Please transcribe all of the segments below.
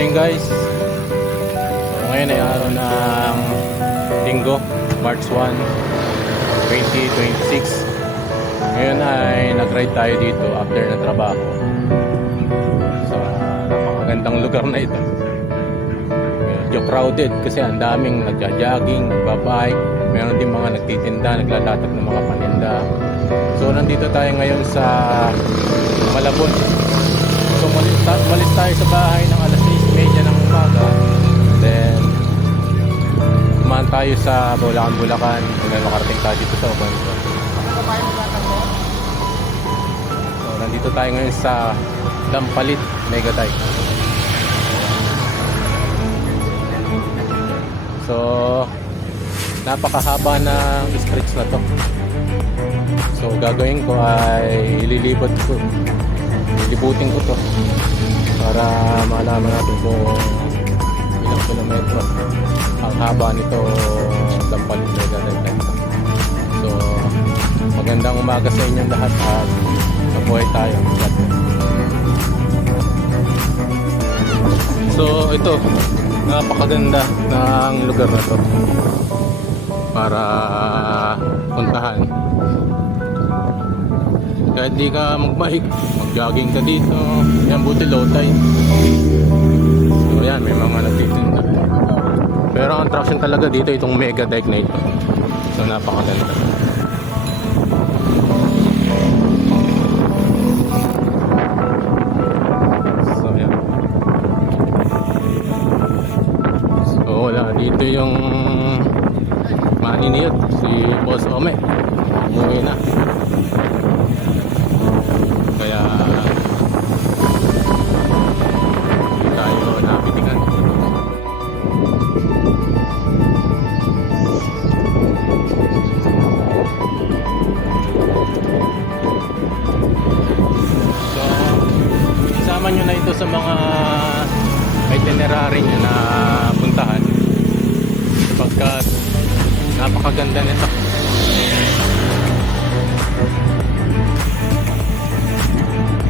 morning guys. Ngayon ay araw ng Linggo, March 1, 2026. Ngayon ay nag-ride tayo dito after na trabaho sa napakagandang lugar na ito. Medyo crowded kasi ang daming nagja-jogging, nagbabike, meron din mga nagtitinda, naglalatag ng mga paninda. So nandito tayo ngayon sa Malabon. So malis tayo sa bahay ng alas 6:30 ng umaga. Then dumaan tayo sa Bulacan hanggang makarating tayo dito sa Obanto. So nandito tayo ngayon sa Dampalit, Megatay. So napakahaba ng stretch na to. So gagawin ko ay lilibutin ko to para malaman natin kung ilang kilometro ang haba nito Dampalit Megatay. So magandang umaga sa inyong lahat at mabuhay tayo. So ito, napakaganda ng lugar na to para puntahan. Kahit di ka magbike, mag-jogging ka dito. Yan, buti low tide. So yan, may mga nagtitinda. Pero ang attraction talaga dito itong mega dike na ito. So napakaganda. So yan. So wala, dito yung maniniyot, si Boss Ome. Umuwi na. Kaya tayo napitigan. So isama nyo na ito sa mga itinerary nyo na puntahan sapagkat napakaganda nito.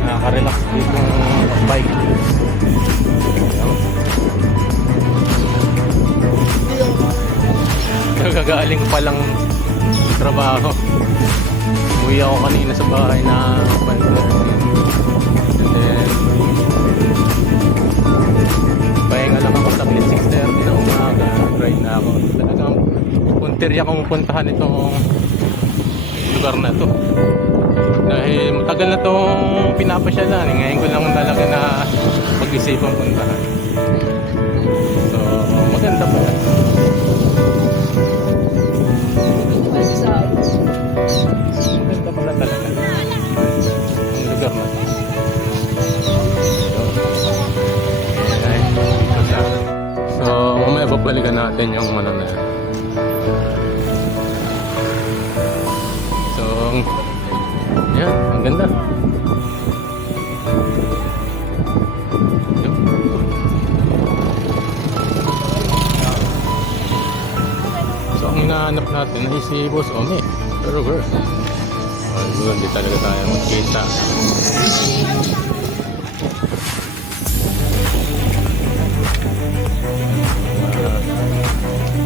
Nakaka-relax dito ng bike. Kagagaling pa lang trabaho. Umuwi ako kanina sa bahay na 1:30. And then pahinga lang ako sa 6:30 na umaga. Ride na ako. Talagang puntirya kong puntahan itong lugar na to. Dahil matagal na itong pinapasyalan. Ngayon ko lang talaga na pag-isipang puntahan. So maganda pala. Maganda pala talaga ang lugar na to. So mamaya babalikan natin yung ano na. So yan, ang ganda. So ang hinahanap natin ay si Boss Ome. Pero bro, hindi talaga tayo magkita.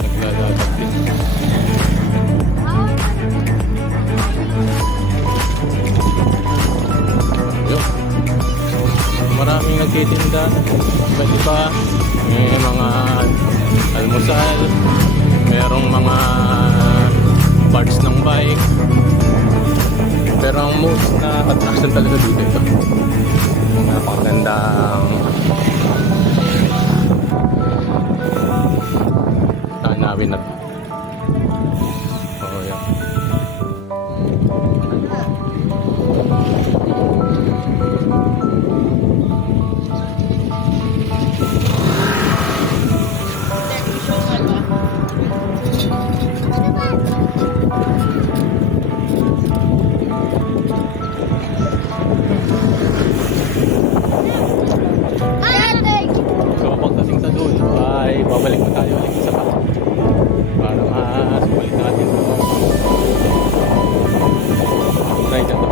Naglalakad din. Maraming nagtitinda, iba't iba, may mga almusal, merong mga parts ng bike. Pero ang most na attraction talaga dito ito, napakagandang tanawin na ito. Oh, yeah. Babalik mo tayo ulit sa bahay para masulit natin ride na to.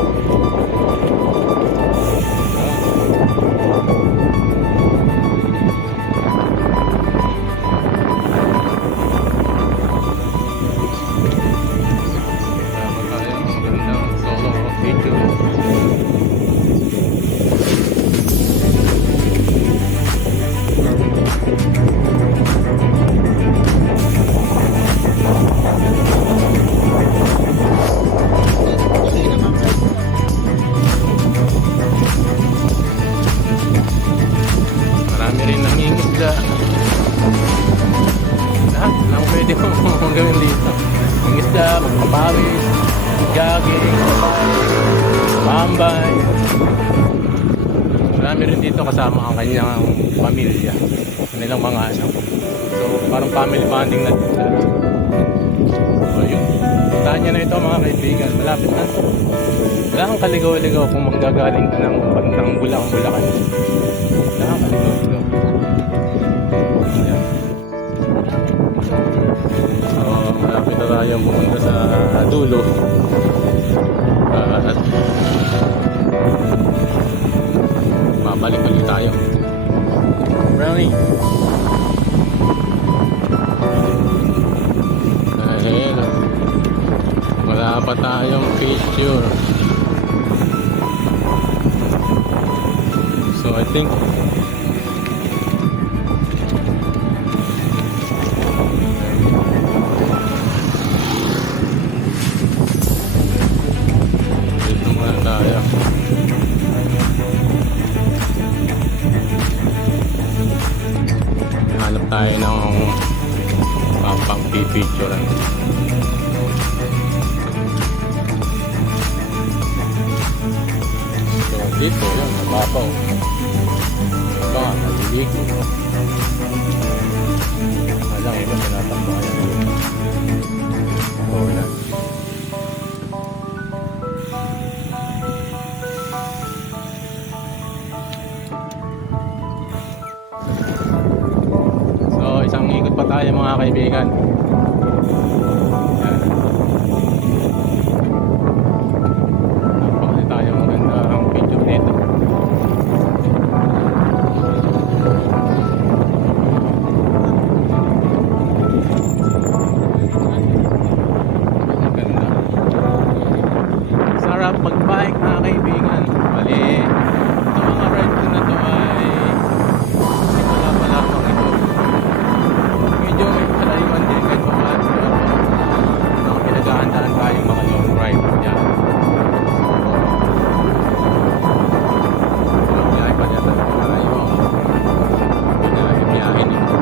Marami rin nangingisda. Lahat lang pwede mong gawin dito. Nangingisda, magpapawis, jogging, tambay. Marami rin dito kasama ang kanyang pamilya, kanilang mga anak. So parang family bonding na dito. So yun, puntahan nyo na ito mga kaibigan, malapit na. Wala kang kaligaw-ligaw kung manggagaling ka ng bandang Bulacan. Wala kang kaligaw-ligaw. Ayan. So malapit na tayo pumunta sa dulo. At babalik ulit tayo. Brownie. Dahil wala pa tayong picture. So I think dito muna tayo. Hanap tayo ng pang-picturean. So dito yun, mababaw. Iba, naliligo. Alang iba, tinatambayan. Oo na. So isang ikot pa tayo mga kaibigan. Yan. Napakali tayo maganda ang picture dito. Ganda. Sarap mag-bike mga kaibigan. Bali, ito mga ride ko na to ay wala pala pang ito. Medyo may kalayuan din kahit pa paano. Nang pinaghahandaan tayong mga long ride. Yan. So, biyahe pa dyan tayo. Yun na lang yung biyahe nito.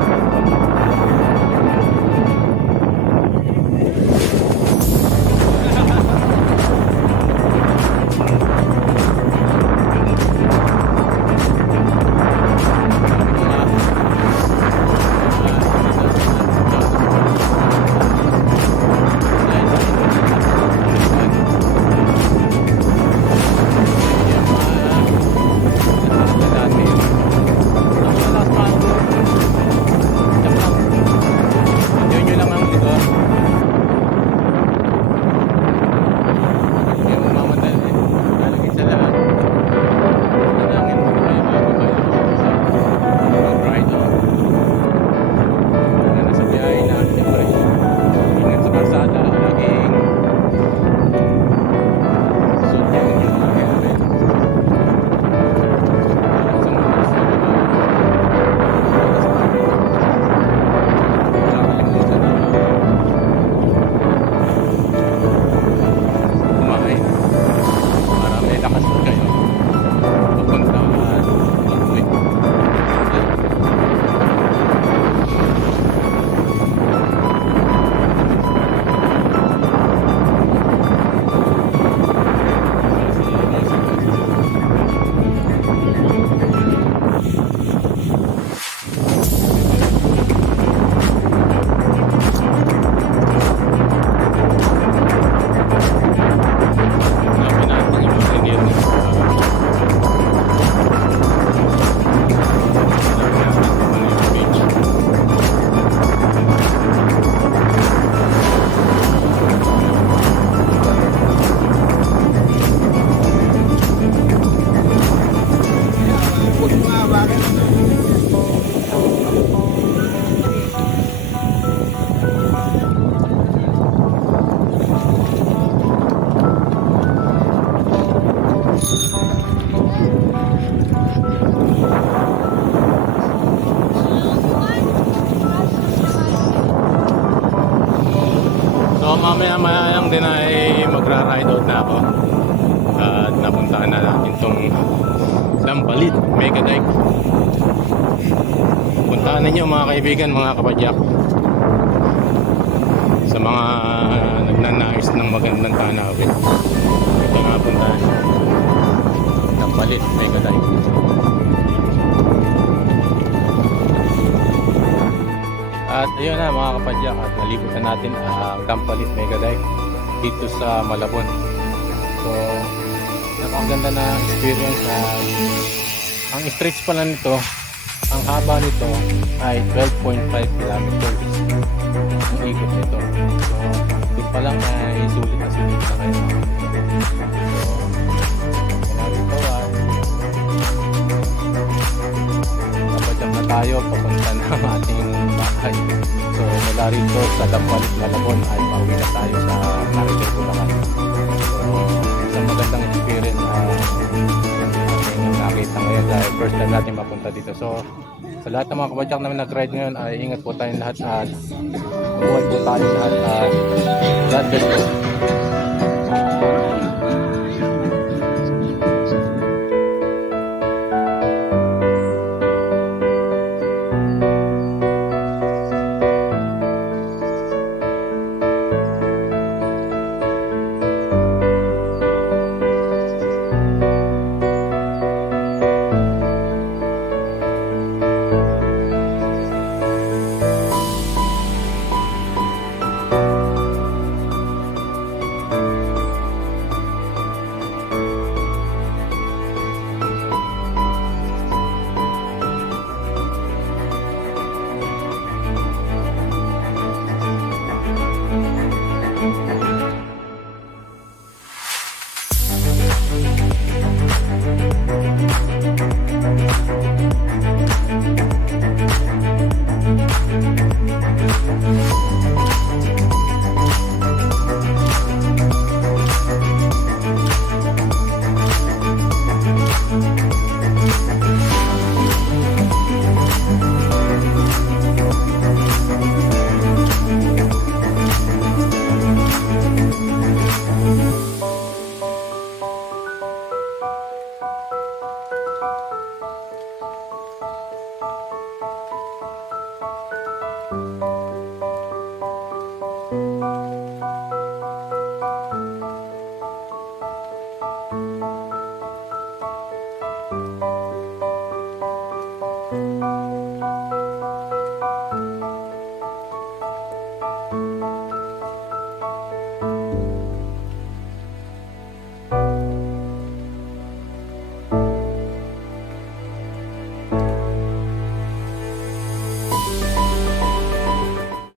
mamaya lang din ay magra-ride out na ako at napuntahan na natin tong Dambalit Mega Dike. ninyo mga kaibigan, mga kapadyak, sa mga nagnanais ng magandang tanawin, ito nga puntahan Kampalit Mega Dive. At ayun na mga kapadyak, at nalibutan natin ang Kampalit Mega Dive dito sa Malabon. So napakaganda na experience. Ang stretch pala nito, ang haba nito ay 12.5 kilometers ang ikot nito. So doon pa lang ay sulit na kayo. So mula rito napadyak na tayo papunta na ang ating bahay. So mula rito sa Kampalit Malabon ay pauwi na tayo sa Marikina, Bulacan. So isang magandang experience nakita ngayon dahil first time natin mapunta dito. So sa lahat ng mga kapadyak namin nag-ride ngayon ay ingat po tayong lahat at umuwi po tayo lahat at God bless po.